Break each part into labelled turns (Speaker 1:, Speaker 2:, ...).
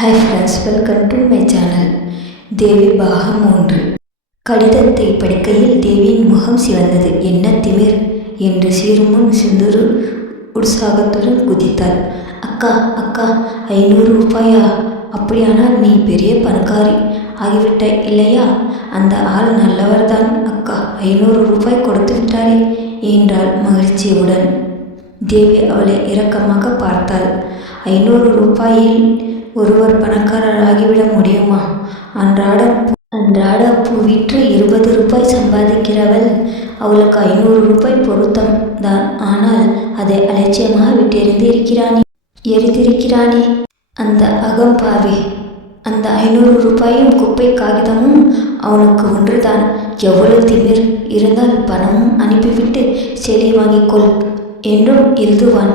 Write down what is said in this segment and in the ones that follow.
Speaker 1: Hi friends welcome to my channel Devi பாகம் ஒன்று கடிதத்தை படிக்கையில் தேவியின் முகம் சிவந்தது. என்ன திமிர்? என்று சீருமுன் சிந்துரு உற்சாகத்துடன் குதித்தாள். அக்கா அக்கா ஐநூறு ரூபாயா? அப்படியானால் நீ பெரிய பணக்காரி ஆகிவிட்டாய் இல்லையா? அந்த ஆள் நல்லவர்தான் அக்கா. ஐநூறு ரூபாய் கொடுத்து விட்டாரே என்றாள் மகிழ்ச்சியுடன். தேவி அவளை இரக்கமாக பார்த்தாள். ஐநூறு ரூபாயில் ஒருவர் பணக்காரராகிவிட முடியுமா? அன்றாட அன்றாட பூ விற்று இருபது ரூபாய் சம்பாதிக்கிறவள் அவளுக்கு ஐநூறு ரூபாய் பொருத்தம் தான். ஆனால் அதை அலட்சியமாக விட்டு எரிந்திருக்கிறானே எரிந்திருக்கிறானே? அந்த அகம்பாவி அந்த ஐநூறு ரூபாயும் குப்பை காகிதமும் அவனுக்கு ஒன்றுதான். எவ்வளவு திமிர். இருந்தால் பணமும் அனுப்பிவிட்டு சேலை வாங்கிக்கொள் என்றும் எழுதுவான்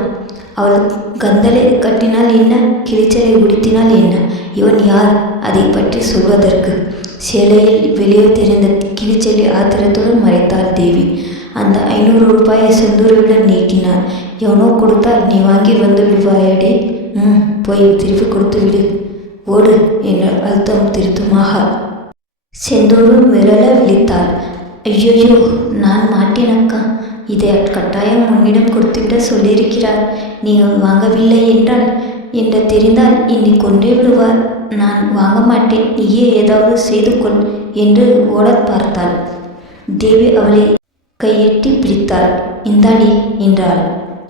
Speaker 1: அவள் கந்தலை கட்டினால் என்ன கிழிச்சலை உடுத்தினால் என்ன? இவன் யார்? அதை பற்றி சொல்வதற்கு. சேலையில் வெளியே தெரிந்த கிழிச்சலை ஆத்திரத்துடன் மறைத்தாள் தேவி. அந்த ஐநூறு ரூபாயை செந்தூரியுடன் நீட்டினார் எவனோ கொடுத்தால் நீ வாங்கி வந்து விடுவாயடே. ம் போய் திருப்பி கொடுத்து விடு. ஓடு என்ற அழுத்தம் திருத்தமாக. செந்தூரும் விரல விழித்தாள். ஐயையோ நான் மாட்டேன் அக்கா. இதை கட்டாயம் உன்னிடம் கொடுத்துவிட சொல்லியிருக்கிறார். நீங்கள் வாங்கவில்லை என்றால் என்று தெரிந்தால் என்னை கொன்றே விடுவார். நான் வாங்க மாட்டேன். நீயே ஏதாவது செய்து கொள் என்று ஓடப் பார்த்தாள். தேவி அவளை கையெட்டி பிடித்தாள். இந்தாடி என்றாள்.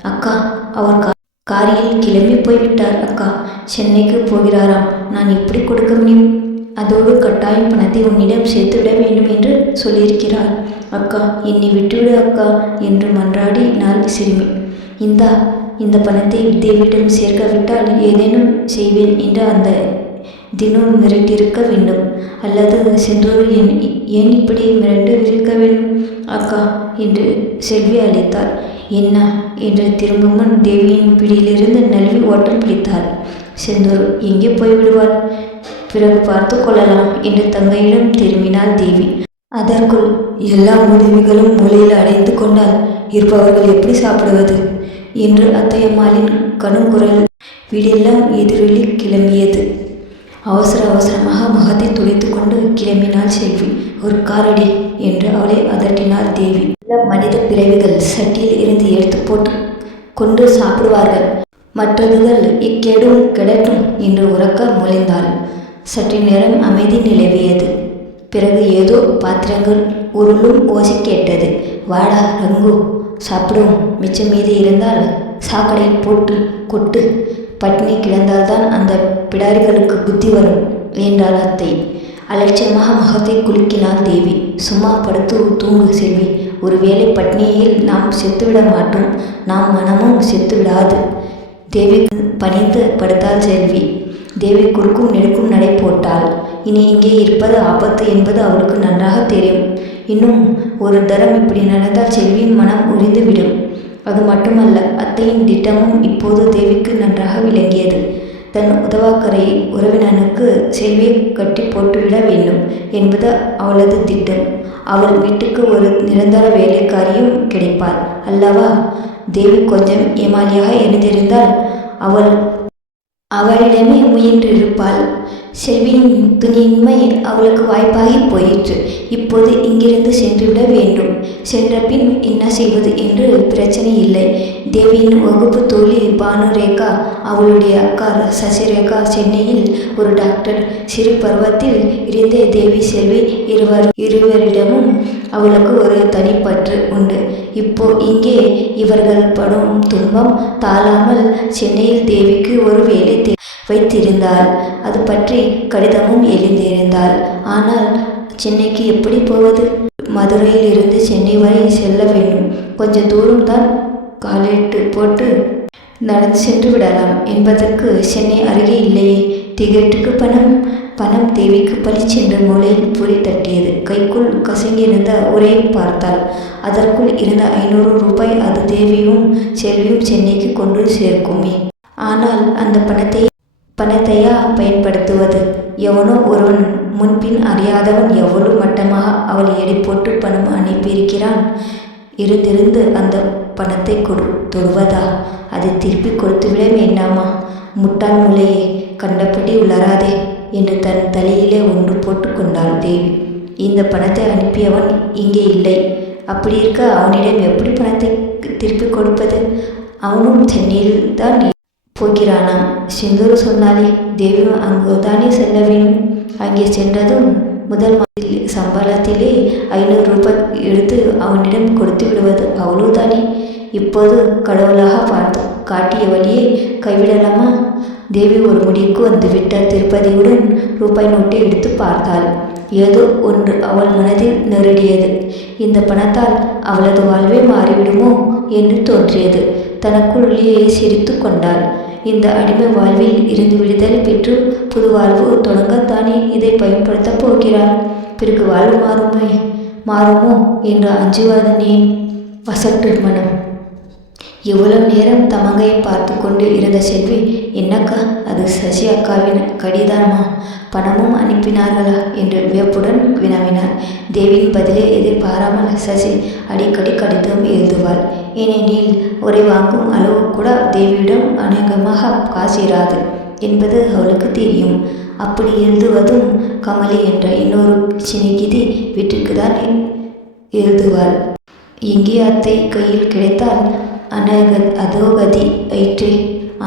Speaker 1: அக்கா அவர் கா காரில் கிளம்பி போய்விட்டார் அக்கா. சென்னைக்கு போகிறாராம். நான் எப்படி கொடுக்க முடியும்? அதோடு கட்டாயம் பணத்தை உன்னிடம் சேர்த்துவிட வேண்டும் என்று சொல்லியிருக்கிறார். அக்கா என்னை விட்டுவிடு அக்கா என்று மன்றாடி நான் சிறுமி இந்தா இந்த பணத்தை தேவியிடம் சேர்க்காவிட்டால் ஏதேனும் செய்வேன் என்று அந்த தினம் மிரட்டியிருக்க வேண்டும். அல்லது சென்றோர் என் ஏன் இப்படி மிரண்டு இருக்க வேண்டும்? அக்கா என்று செல்வி அளித்தாள் என்ன? என்று திரும்பவும் தேவியின் பிடியிலிருந்து நழுவி ஓட்டம் பிடித்தாள். செந்தூர் எங்கே போய்விடுவாள் பிறகு பார்த்து கொள்ளலாம் என்று தங்கையிடம் திரும்பினாள் தேவி. அதற்குள் எல்லா உதவிகளும் மூலையில் அடைந்து கொண்டால் இருப்பவர்கள் எப்படி சாப்பிடுவது? என்று அத்தையம்மாளின் கணுங்குரல் வீடெல்லாம் எதிரொலி கிளம்பியது. அவசர அவசரமாக முகத்தை துடைத்து கொண்டு கிளம்பினாள் செல்வி. ஒரு காரடி என்று அவளை அதட்டினார் தேவி. மனித பிறவிகள் சட்டியில் இருந்து எடுத்து போட்டு கொண்டு சாப்பிடுவார்கள். மற்றதுகள் இக்கெடும் கிடட்டும் என்று உறக்க முளைந்தாள் சற்று நேரம் அமைதி நிலவியது. பிறகு ஏதோ பாத்திரங்கள் உருளும் ஓசை கேட்டது. வாடா ரங்கு சாப்பிடும் மிச்சம் மீது இருந்தால் சாக்கடையில் போட்டு கொட்டு. பட்டினி கிடந்தால்தான் அந்த பிடாரிகளுக்கு புத்தி வரும் என்றாள் அத்தை. அலட்சியமாக முகத்தை குலுக்கினாள் தேவி. சும்மா படுத்து தூங்கு செல்வி. ஒருவேளை பட்னியில் நாம் செத்துவிட மாட்டோம். நாம் மனமும் செத்துவிடாது. தேவி பணிந்து படுத்தாள் செல்வி. தேவி குறுக்கும் நெடுக்கும் நடை போட்டாள் இனி இங்கே இருப்பது ஆபத்து என்பது அவளுக்கு நன்றாக தெரியும். இன்னும் ஒரு தரம் இப்படி நடந்தால் செல்வியின் மனம் உறிந்துவிடும். அது மட்டுமல்ல அத்தையின் திட்டமும் இப்போது தேவிக்கு நன்றாக விளங்கியது. தன் உதவாக்கரை உறவினனுக்கு செல்வியை கட்டி போட்டுவிட வேண்டும் என்பது அவளது திட்டம். அவள் வீட்டுக்கு ஒரு நிரந்தர வேலைக்காரியும் கிடைப்பாள். அல்லவா? தேவி கொஞ்சம் ஏமாலியாக இருந்திருந்தால் அவள் அவளிடமே முயன்றிருப்பாள் செல்வியின் துணியின்மை அவளுக்கு வாய்ப்பாகி போயிற்று. இப்போது இங்கிருந்து சென்றுவிட வேண்டும். சென்ற பின் என்ன செய்வது என்று பிரச்சனை இல்லை. தேவியின் வகுப்பு தோழி பானுரேகா அவளுடைய அக்கா சசிரேகா சென்னையில் ஒரு டாக்டர். சிறு பருவத்தில் இருந்தே தேவி செல்வி இருவர் இருவரிடமும் அவளுக்கு ஒரு தனிப்பற்று உண்டு. இப்போ இங்கே இவர்கள் படும் துன்பம் தாழாமல் சென்னையில் தேவிக்கு ஒரு வேலை வைத்திருந்தாள். அது பற்றி கடிதமும் எழுந்திருந்தாள். ஆனால் சென்னைக்கு எப்படி போவது? மதுரையில் இருந்து சென்னை வரை செல்ல வேண்டும். கொஞ்சம் தூரம் தான் காலிட்டு போட்டு நடந்து சென்று விடலாம். என்பதற்கு சென்னை அருகே இல்லையே. டிக்கெட்டுக்கு பணம் பணம் தேவிக்கு பளிச்சென்று மூலையில் புரி தட்டியது. கைக்குள் கசங்கியிருந்த உரையை பார்த்தாள். அதற்குள் இருந்த ஐநூறு ரூபாய் அது தேவியும் செல்வியும் சென்னைக்கு கொண்டு சேர்க்குமே. ஆனால் அந்த பணத்தை பணத்தையா பயன்படுத்துவது? எவனோ ஒருவன் முன்பின் அறியாதவன் எவ்வளவு மட்டமாக அவள் எடை போட்டு பணம் அனுப்பியிருக்கிறான்? இருந்திருந்து அந்த பணத்தை கொடு தொடுவதா? அதை திருப்பி கொடுத்துவிட வேண்டாமா? முட்டாள் முலையே கண்டபடி உளராதே என்று தன் தலையிலே ஒன்று போட்டுக்கொண்டாள் தேவி. இந்த பணத்தை அனுப்பியவன் இங்கே இல்லை. அப்படி இருக்க அவனிடம் எப்படி பணத்தை திருப்பிக் கொடுப்பது? அவனும் சென்னையில் தான் போகிறானாம். சிந்தூர் சொன்னாலே தேவி அங்குதானே செல்ல வேண்டும். அங்கே சென்றதும் முதல் மாதத்தில் சம்பளத்திலே ஐநூறு ரூபாய் எடுத்து அவனிடம் கொடுத்து விடுவது அவ்வளவுதானே? இப்போது கடவுளாக பார்த்து காட்டிய வழியை கைவிடலாமா? தேவி ஒரு முடிவுக்கு வந்துவிட்ட திருப்பதியுடன் ரூபாய் நோட்டை எடுத்து பார்த்தாள். ஏதோ ஒன்று அவள் மனதில் நெருடியது இந்த பணத்தால் அவளது வாழ்வே மாறிவிடுமோ என்று தோன்றியது. தனக்குள்ளேயே சிரித்து கொண்டாள். இந்த அடிமை வாழ்வில் இருந்து விடுதலை பெற்று புது வாழ்வு தொடங்கத்தானே இதை பயன்படுத்தப் போகிறாள். பிறகு வாழ்வு மாறுமே மாறுமோ என்று அஞ்சுவாதனே வசட்டு மனம் இவ்வளவு நேரம் தமங்கையை பார்த்து கொண்டு இருந்த செல்வி என்னக்கா அது சசி அக்காவின் கடிதானமா? பணமும் அனுப்பினார்களா? என்று வியப்புடன் வினவினார் தேவியின் பதிலை எதிர்பாராமல் சசி அடிக்கடி கடிதம் எழுதுவாள். ஏனெனில் உரை வாங்கும் அளவு கூட தேவியிடம் அநேகமாக காசிராது என்பது அவளுக்கு தெரியும். அப்படி எழுதுவதும் கமலி என்ற இன்னொரு சினிகிதி வீட்டிற்கு தான் எழுதுவாள். எங்கே அத்தை கையில் கிடைத்தால் அனக அதோகதி ஆயிற்றே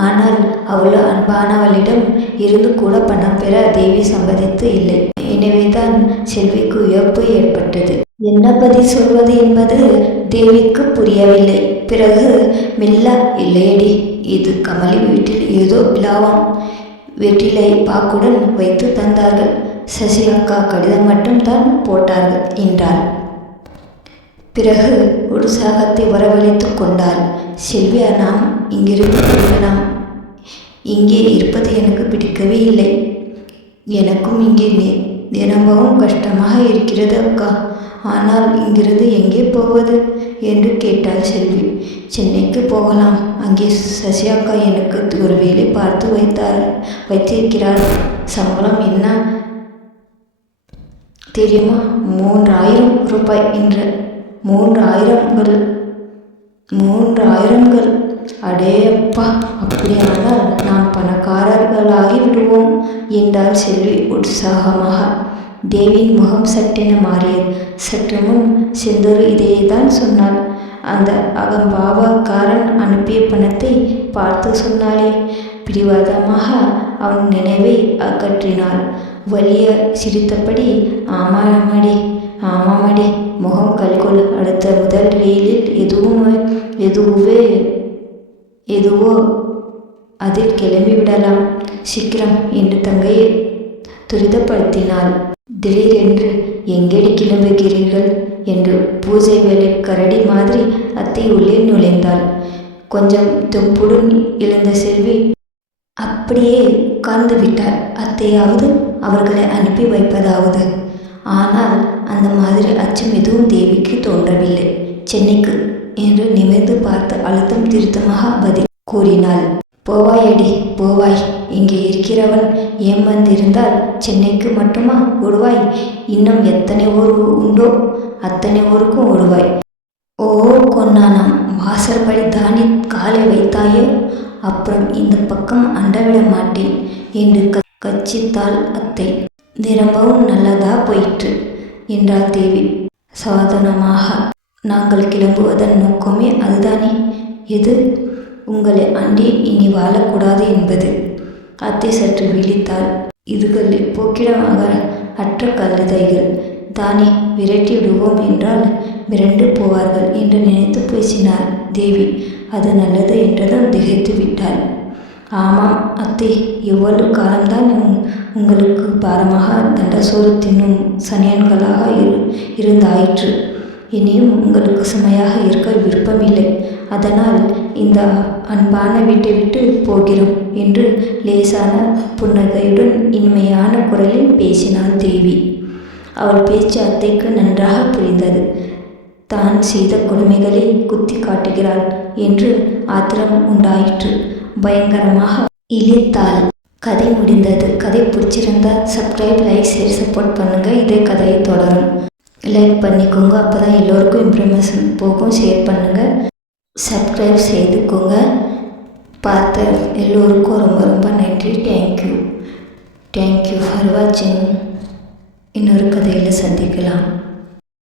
Speaker 1: ஆனால் அவ்வளோ அன்பானவளிடம் இருந்து கூட பணம் பெற தேவி சம்மதித்து இல்லை. எனவேதான் செல்விக்கு வியப்பு ஏற்பட்டது. என்ன பதில் சொல்வது என்பது தேவிக்கு புரியவில்லை. பிறகு மெல்ல இல்லையடி. இது கமலி வீட்டில் ஏதோ விழாவாம் வெற்றிலை பாக்குடன் வைத்து தந்தார்கள். சசி அக்கா கடிதம் மட்டும்தான் போட்டார்கள் என்றாள். பிறகு உற்சாகத்தை வரவழைத்து கொண்டாள். செல்வியா நாம் இங்கிருந்து போகலாம். இங்கே இருப்பது எனக்கு பிடிக்கவே இல்லை. எனக்கும் இங்கே நி- நிரம்பவும் கஷ்டமாக இருக்கிறது அக்கா. ஆனால் இங்கிருந்து எங்கே போவது? என்று கேட்டாள் செல்வி. சென்னைக்கு போகலாம். அங்கே சசி அக்கா எனக்கு ஒரு வேலை பார்த்து வைத்தார் வைத்திருக்கிறார் சம்பளம் என்ன? தெரியுமா? மூன்றாயிரம் ரூபாய் என்ற மூன்றாயிரங்கள். மூன்றாயிரங்கள். அடேப்பா அப்படியானால் நாம் பணக்காரர்களாகி விடுவோம் என்றார் செல்வி உற்சாகமாக. தேவியின் முகம் சட்டென மாறியது. சற்று முன் செந்தூர் இதையேதான் சொன்னாள். அந்த அகம்பாவக்காரன் அனுப்பிய பணத்தை பார்த்து சொன்னாலே பிடிவாதமாக அவன் நினைவை அகற்றினாள். வலிய சிரித்தபடி ஆமாடி ஆமாமடி. முகம் கல்கொள். அடுத்த முதல் ரயிலில் எதுவும் எதுவே எதுவோ அதில் கிளம்பி விடலாம். சீக்கிரம். என்று தங்கையை துரிதப்படுத்தினாள். திடீரென்று எங்கேடி கிளம்புகிறீர்கள்? என்று பூஜை வேலை கரடி மாதிரி அத்தை உள்ளே நுழைந்தாள். கொஞ்சம் தெம்புடன் எழுந்த செல்வி அப்படியே உட்கார்ந்து விட்டார். அத்தையாவது அவர்களை அனுப்பி வைப்பதாவது. ஆனால் அந்த மாதிரி அச்சம் எதுவும் தேவிக்கு தோன்றவில்லை. சென்னைக்கு என்று நிமிர்ந்து பார்த்து அழுத்தம் திருத்தமாக பதில் கூறினாள். போவாயடி போவாய். இங்கே இருக்கிறவன் ஏமாந்திருந்தால் சென்னைக்கு மட்டுமா ஓடுவாய்? இன்னும் எத்தனை ஊர் உண்டோ அத்தனை ஊருக்கும் ஓடுவாய். ஓ கொன்னானாம். வாசற்படி தாண்டி காலை வைத்தாயோ? அப்புறம் இந்த பக்கம் அண்டவிட மாட்டேன் என்று க கச்சித்தாள் அத்தை. நிரம்பவும் நல்லதா போயிற்று. என்றாள் தேவி. சாதனமாக நாங்கள் கிளம்புவதன் நோக்கமே அதுதானே. எது? உங்களை அண்டி இனி வாழக்கூடாது என்பது. அத்தை சற்று விழித்தாள். இதுகள் போக்கிடமாக அற்ற கழுதைகள். தானே விரட்டி விடுவோம் என்றால் மிரண்டு போவார்கள் என்று நினைத்து பேசினார் தேவி. அது நல்லது என்றதும் திகைத்து விட்டாள் ஆமாம் அத்தை எவ்வளவு காலம்தான் உங்களுக்கு பாரமாக தண்டசோறு தின்னும் சனியன்களாக இரு இருந்தாயிற்று. இனியும் உங்களுக்கு சுமையாக இருக்க விருப்பமில்லை. அதனால் இந்த அன்பான வீட்டை விட்டு போகிறோம் என்று லேசான புன்னகையுடன் இனிமையான குரலில் பேசினாள் தேவி. அவள் பேச்சு அத்தைக்கு நன்றாக புரிந்தது. தான் செய்த கொடுமைகளை குத்தி காட்டுகிறாள் என்று ஆத்திரம் உண்டாயிற்று. பயங்கரமாக இழித்தாள். கதை முடிந்தது. கதை பிடிச்சிருந்தா சப்ஸ்கிரைப் லைக் ஷேர் சப்போர்ட் பண்ணுங்கள் இதே கதையை தொடரும். லைக் பண்ணிக்கோங்க. அப்போ தான் எல்லோருக்கும் இன்ஃபர்மேஷன் போகும். ஷேர் பண்ணுங்கள் சப்ஸ்கிரைப் செய்துக்கோங்க. பார்த்த எல்லோருக்கும் ரொம்ப ரொம்ப நன்றி. தேங்க்யூ தேங்க்யூ ஃபார் வாட்சிங் இன்னொரு கதையில் சந்திக்கலாம்.